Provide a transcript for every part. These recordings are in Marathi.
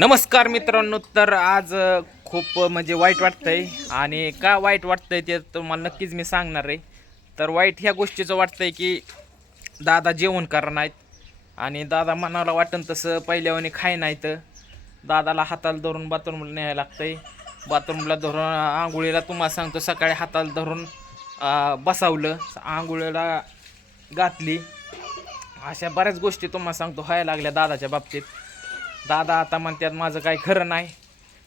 नमस्कार मित्रांनो तर आज खूप म्हणजे वाईट वाटतंय आणि का वाईट वाटतंय ते तुम्हाला नक्कीच मी सांगणार आहे. तर वाईट ह्या गोष्टीचं वाटतंय की दादा जेवण करा नाहीत आणि दादा मनाला वाटन तसं पहिल्यावानी खाय नाहीत. दादाला हाताला धरून बाथरूमला न्यायला लागतंय. बाथरूमला धरून आंघोळीला तुम्हाला सांगतो सकाळी हाताला धरून बसावलं आंघोळीला घातली. अशा बऱ्याच गोष्टी तुम्हाला सांगतो व्हायला लागल्या दादाच्या बाबतीत. दादा आता म्हणतात माझं काही खरं नाही.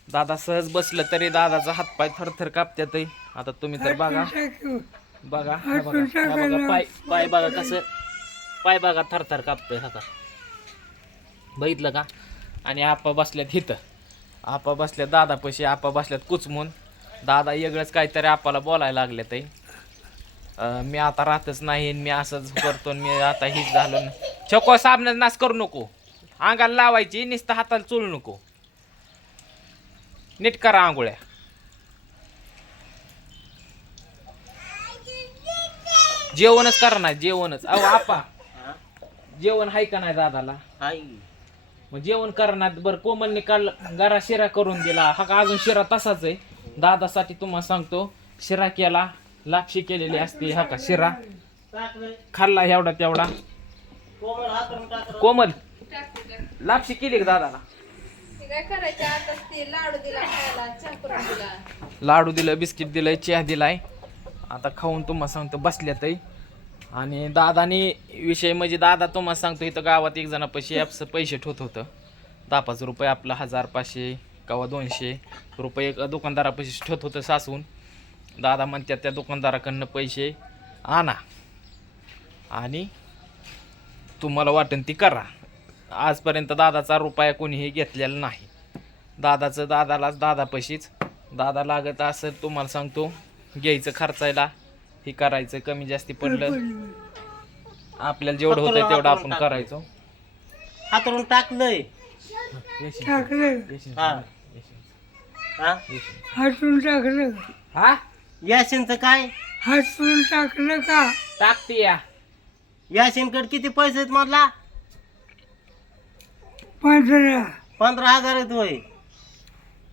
दादा सहज बसलं तरी दादाचा हातपाय थरथर कापत्यात आता तुम्ही तर बघा. बघा हे बघा. हे बघा पाय पाय बघा कसं पाय बघा थरथर कापतोय आता बघितलं का? आणि आपा बसल्यात इथं आपा बसल्यात दादापाशी आपा बसल्यात कुचमून. दादा वेगळंच काहीतरी आपाला बोलायला लागल्यात अं, मी आता राहतच नाही मी असंच करतो मी आता हीच झालो छको साबणाचा नाश करू नको. अंगाला लावायची नुसतं हाताला चोळू नको. नीट करा आंघोळ्या. जेवणच करा नाही जेवणच. अहो आपा. जेवण आहे का नाही दादाला? मग जेवण करणार बरं कोमलने काल गरा शिरा करून दिला. हा का अजून शिरा तसाच आहे? दादासाठी तुम्हाला सांगतो शिरा केला लापशी केलेली असते हा का शिरा? खाल्ला एवढा तेवढा. कोमल लापशी केली का दादाला? ते काय करायचं? आता ते लाडू दिला खायला चहा करून दिला. लाडू दिलं बिस्किट दिलंय चहा दिलाय. आता खाऊन तुम्हाला सांगतो बसल्यातही आणि दादानी विषय म्हणजे दादा तुम्हाला सांगतो इथं गावात एक जणापाशी ॲप्स पैसे ठेवत होतं. दहा पाच रुपये आपलं हजार पाचशे किंवा दोनशे रुपये एक दुकानदारापाशी ठेवत होतं सासून. दादा म्हणतात त्या दुकानदाराकडनं पैसे आणा. आणि तुम्हाला वाटेल ती करा. आजपर्यंत दादाचा रुपया कोणीही घेतलेला नाही. दादाचं दादालाच दादापाशीच दादा लागत असेल तुम्हाला सांगतो घ्यायचं खर्चायला हे करायचं कमी जास्ती पडलं. आपल्याला जेवढं होतं तेवढं आपण करायचो. हातरून टाकलंय. टाकलं हा. हा? हातून टाकलं. हा? याशीनचं काय? हातून टाकलं का? टाकते या. याशीनकडे किती पैसे आहेत मधला? पंधरा. पंधरा हजार आहेत वय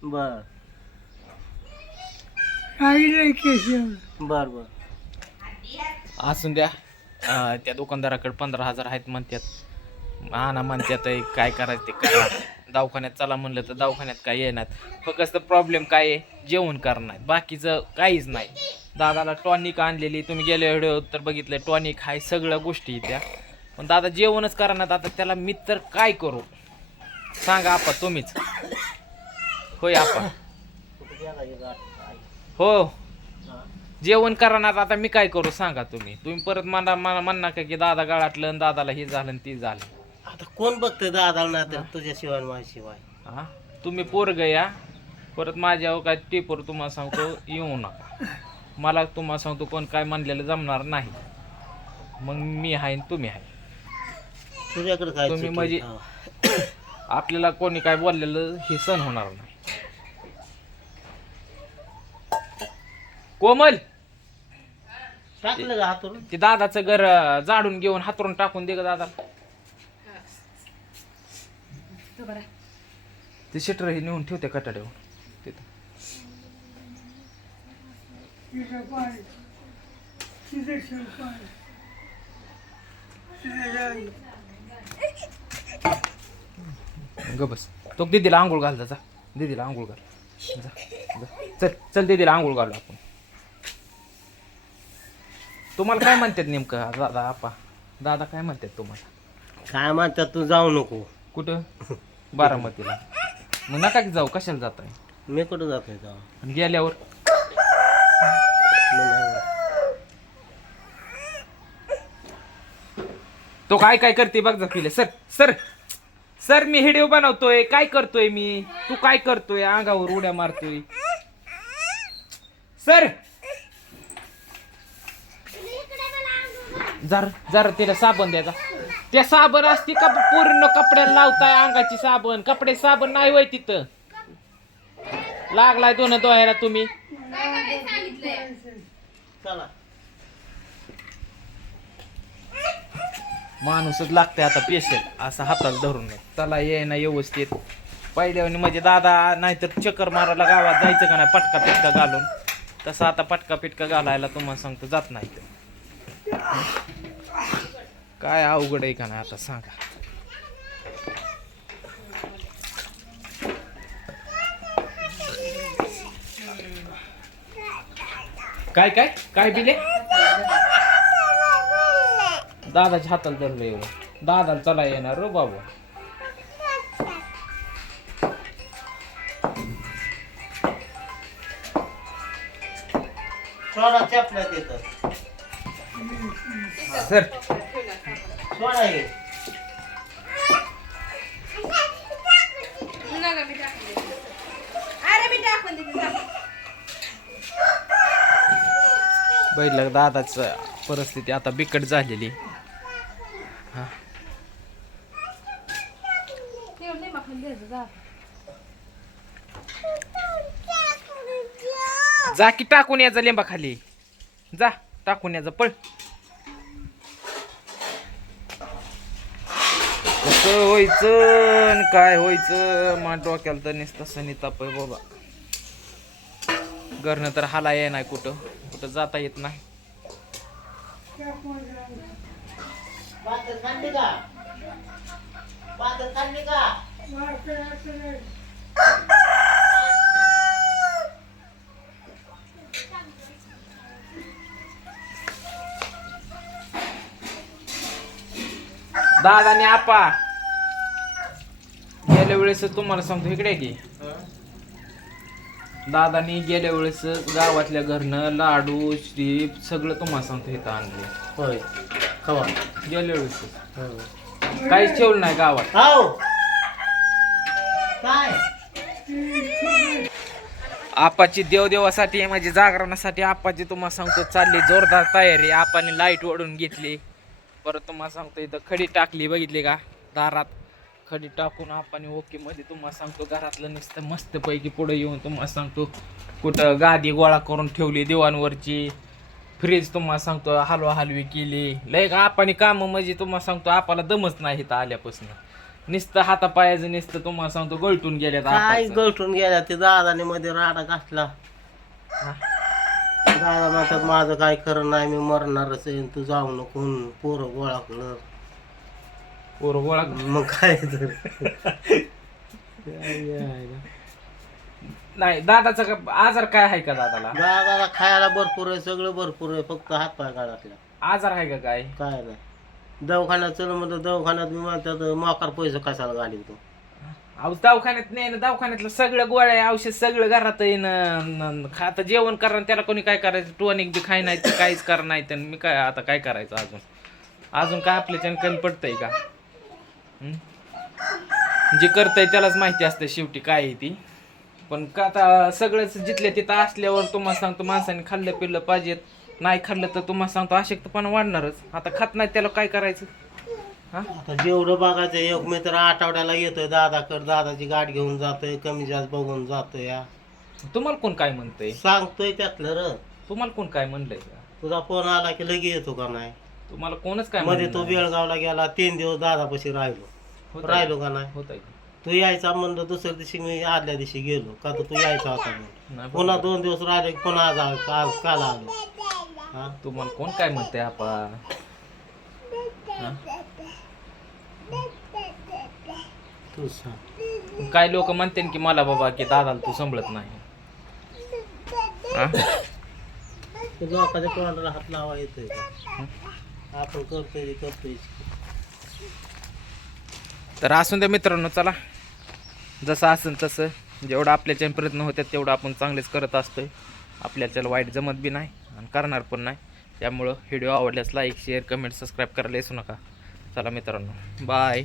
बर. राहिलं बर बर. असून द्या. अं, त्या दुकानदाराकडे पंधरा हजार आहेत म्हणतात आणा म्हणतात काय करायचं ते करा. दवाखान्यात चला म्हणलं तर दवाखान्यात काय येणार. फक्त प्रॉब्लेम काय आहे? जेवण करणार. बाकीचं काहीच नाही. दादाला टॉनिक आणलेली तुम्ही गेल्या व्हिडिओ तर बघितलं टॉनिक आहे सगळ्या गोष्टी त्या. पण दादा जेवणच करणार आता त्याला मी तर काय करू? सांगा आपा तुम्हीच. होय आपा. हो. जेवण करणार आता मी काय करू सांगा तुम्ही. तुम्ही परत मला मला म्हणणार का की दादा गाळातलं आणि दादाला हे झालं आणि ते झालं. आता कोण बघतंय दादाला ना तर तुझ्याशिवाय माझ्याशिवाय हा? तुम्ही पोरग या. परत माझ्यावर काय टिपर तुम्हाला सांगतो येऊ नका. मला तुम्हाला सांगतो कोण काय म्हणलेलं जमणार नाही. मग मी आहे आणि तुम्ही आहे. तुझ्याकडे काय तुम्ही चुकी? म्हणजे- हा. आपल्याला कोणी काय बोललेलं हे सण होणार नाही. कोमल! टाकलं का हातरून? ते दादाचं घर अं, झाडून घेऊन हातरून टाकून दे ग दादा. ते शटर हे नेऊन ठेवते कटाड्यावर. तिथं तिथं पाणी तिथं शिरपाणी ग बस. तो दीदीला आंघोळ घाल जा. दीदीला आंघोळ घाल. जा. चल चल दीदीला आंघोळ घालू आपण. तुम्हाला काय म्हणतात नेमकं दादा आपा? दादा काय म्हणतात तुम्हाला? काय म्हणतात तू जाऊ नको. कुठं? बारामतीला. मग नका की जाऊ कशाला जात आहे मी कुठं जातोय जाऊ? गेल्यावर? तो काय काय करते बघ जा पिले. Sir sir. सर मी व्हिडिओ बनवतोय. काय करतोय मी? तू काय करतोय? अंगावर उड्या मारतोय. सर! जर जर तिला साबण द्यायचा त्या साबण असते का पूर्ण कपड्याला लावताय अंगाची साबण? कपडे साबण नाही वय तिथं. लागलाय दोन दोहायला तुम्ही. चला. माणूसच लागतंय आता पेशल असं हाताला धरून त्याला ये ना व्यवस्थित. पहिल्या म्हणजे दादा नाहीतर चक्कर मारायला गावात जायचं का नाही पटका पिटका घालून. तसं आता पटका पिटका घालायला तुम्हाला सांगतो जात नाही. काय अवघड आहे का नाही आता सांगा. काय काय? काय बिले? दादाच्या हाताला धरलं एवढं दादाला चला येणार रो बाबू. सोडा चपला तिथं. सर. सोडा हे. नका मी टाकून देते. अरे मी टाकून देते जा. बैल दादाच परिस्थिती आता बिकट झालेली. एवढं जा. की टाकून याचा लिंबा खाली. जा टाकून याचा पळ. कसं व्हायचं काय व्हायचं मा डोक्याला तर नुसतं सनी ताप आहे बाबा. घरनं तर हाला ये नाही कुठं. कुठं जाता येत नाही. का? का? दादाने आपा. गेल्या वेळेस तुम्हाला सांगतो इकडे की. दादानी गेल्या वेळेस गावातल्या घरनं लाडू श्रीप सगळं तुम्हाला सांगतो इथं आणले होय. खवा गेल्या वेळेस काहीच ठेवलं नाही गावात. हाव. काय? आपाची देवदेवासाठी म्हणजे जागरणासाठी आपाची तुम्हाला सांगतो चालली जोरदार तयारी. आपाने लाइट ओढून घेतली. परत तुम्हाला सांगतो इथं खडी टाकली बघितली का? दारात खडी टाकून आपाने ओके मध्ये तुम्हाला सांगतो घरातलं नुसतं मस्त पैकी पुढे येऊन तुम्हाला सांगतो कुठं गादी गोळा करून ठेवली दिवाणवरची. फ्रीज तुम्हाला सांगतो हलवा हलवी केली. लय का आपाने काम म्हणजे तुम्हाला सांगतो आपाला दमच नाही इथं आल्यापासून. नुसतं हातापायाचं नुसतं तुम्हाला सांगतो गळटून गेल्यात काय आपाचं. गळठून गेला ते दादाने मध्ये राडा घातला. दादा म्हणतात माझं काय खरं नाही मी मरणारच आहे तू जाऊ नको पोरं गोळा कर पोरं गोळा मग काय तर. नाही दादाचा का- आजार काय आहे का दादाला? दादाला खायला भरपूर आहे सगळं भरपूर आहे फक्त हात पाय काढातल्या आजार आहे का काय? काय नाही. दवाखान्यात चल म्हणलं दवाखान्यात मी म्हणतात मोकार पैसे कशाला घालीन तू? अहो दवाखान्यात नाही ना दवाखान्यातलं सगळं गोळ्या औषध सगळं घरात आहे ना न- न- खाता जेवण करा त्याला कोणी काय करायचं? टोनिक बी खाय नाही तर काहीच करा नाही तर मी काय आता काय करायचं अजून? अजून काय आपल्याच्यानं कमी पडतंय का? हं? जे करतंय त्यालाच माहिती असते शेवटी काय आहे ती. पण का आता सगळंच जिथल्या तिथं असल्यावर तुम्हाला सांगतो माणसाने खाल्लं पिल्लं पाहिजेत. नाही खाल्लं तर तुम्हाला सांगतो अशक्तपणा वाढणारच. आता खात नाही त्याला काय करायचं? हा? आता जेवढं बघायचं एक मित्र आठवड्याला येतोय दादाकडे दादाची गाठ घेऊन जातोय कमी जास्त बघून जातोय या तुम्हाला कोण काय म्हणतंय? सांगतोय त्यातलं र. तुम्हाला कोण काय म्हणलंय? का? तुझा फोन आला की लगे येतो का नाही? तुम्हाला कोणच काय मध्ये तो म्हणलं नाही? बेळगावला गेला तीन दिवस दादापाशी राहिलो. होतंय. राहिलो का नाही? होतंय. तू यायचा म्हणलं दुसऱ्या दिवशी मी आदल्या दिवशी गेलो. का तर तू यायचा होता म्हणून. नाही पुन्हा. दोन दिवस राहिले पुन्हा आज आलो काल काल आलो. हा? तुम्हाला कोण काय म्हणतंय आपा तू सांग. काय लोक म्हणते की मला बाबा की दादाला तू संभळत नाही. हा? ते लोकांच्या तोंडाला हात लावा येतोय का? आपण करतोय ते करतोय. तर असून द्या मित्रांनो चला. जसं असेल तसं जेवढं आपल्याच्या प्रयत्न होतात तेवढं आपण चांगलेच करत असतोय. आपल्याच्याला वाईट जमत बी नाही आणि करणार पण नाही. त्यामुळं व्हिडिओ आवडल्यास लाईक शेअर कमेंट सबस्क्राईब करायला येसू नका. चला मित्रांनो बाय